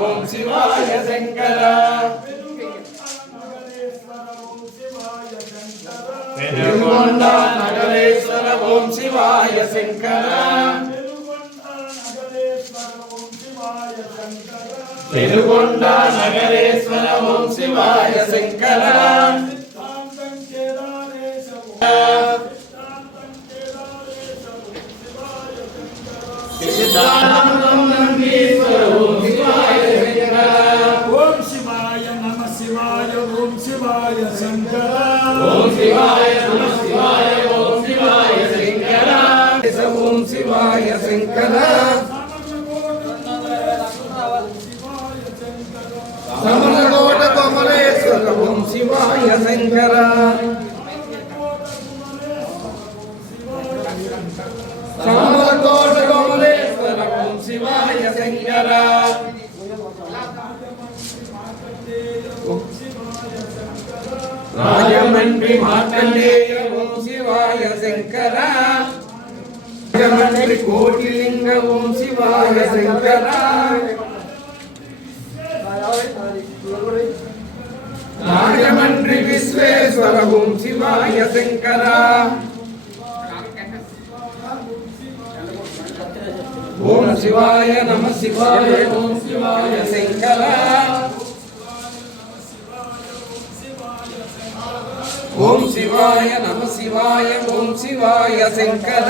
ఓం శివాయ శంకర పెనుగొండ నగరేశ్వర ఓం శివాయ శంకర పెనుగొండ నగరేశ్వర ఓం శివాయ శంకర ఓం శివాయ నమ శివాయ ఓం శివాయ శంకర ఓం శివాయ నమ శివాయ ఓం శివాయ శంకర ఓం శివాయ శంకర సమరకోట కమలేశ్వర ఓం శివాయ శంకర సమరకోట కమలేశ్వర ఓం శివాయ శంకర రాజమండ్రి మార్కండేయ ఓం శివాయ శంకర రాజమండ్రి కోటిలింగ ఓం శివాయ శంకర రాజమండ్రి విశ్వేశ్వర ఓం శివాయ శంకర ఓం శివాయ నమ శివాయ ఓం శివాయ శంకర ఓం శివాయ నమ శివాయ ఓం శివాయ శంకర